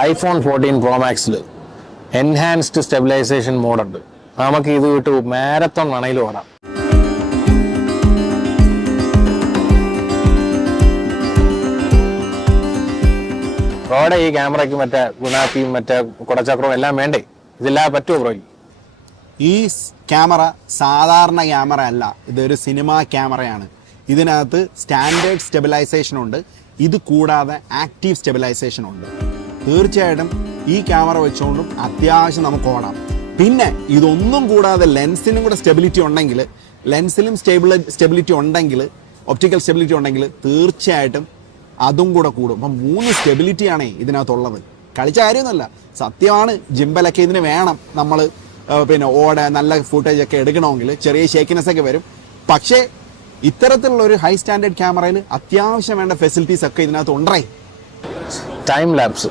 iPhone 14 Pro Maxൽ enhanced stabilisation മോഡുണ്ട്. നമുക്ക് ഇത് വിട്ട് മാരത്തോൺ വേണമെങ്കിലും ഓടാം. ബ്രോയുടെ ഈ ക്യാമറയ്ക്ക് മറ്റേ ഗുണാപ്പിയും മറ്റേ കുടച്ചക്രവും എല്ലാം വേണ്ടേ? ഇതെല്ലാം പറ്റുമോ ബ്രോ? ഈ ക്യാമറ സാധാരണ ക്യാമറ അല്ല, ഇതൊരു സിനിമാ ക്യാമറയാണ്. ഇതിനകത്ത് സ്റ്റാൻഡേർഡ് സ്റ്റെബിലൈസേഷൻ ഉണ്ട്, ഇത് കൂടാതെ ആക്റ്റീവ് സ്റ്റെബിലൈസേഷൻ ഉണ്ട്. തീർച്ചയായിട്ടും ഈ ക്യാമറ വെച്ചുകൊണ്ടും അത്യാവശ്യം നമുക്ക് ഓടാം. പിന്നെ ഇതൊന്നും കൂടാതെ ലെൻസിനും കൂടെ സ്റ്റെബിലിറ്റി ഉണ്ടെങ്കിൽ, ലെൻസിലും സ്റ്റെബിലിറ്റി ഉണ്ടെങ്കിൽ, ഒപ്റ്റിക്കൽ സ്റ്റെബിലിറ്റി ഉണ്ടെങ്കിൽ തീർച്ചയായിട്ടും അതും കൂടെ കൂടും. അപ്പം 3 സ്റ്റെബിലിറ്റിയാണ് ഇതിനകത്തുള്ളത്. കളിച്ച കാര്യമൊന്നുമല്ല, സത്യമാണ്. ജിംബലൊക്കെ ഇതിന് വേണം. നമ്മൾ പിന്നെ നല്ല ഫുട്ടേജ് ഒക്കെ എടുക്കണമെങ്കിൽ ചെറിയ ഷേക്കിനെസ് ഒക്കെ വരും. പക്ഷേ ഇത്തരത്തിലുള്ള ഒരു ഹൈ സ്റ്റാൻഡേർഡ് ക്യാമറയിൽ അത്യാവശ്യം വേണ്ട ഫെസിലിറ്റീസ് ഒക്കെ ഇതിനകത്ത് ഉണ്ടേ. Time lapse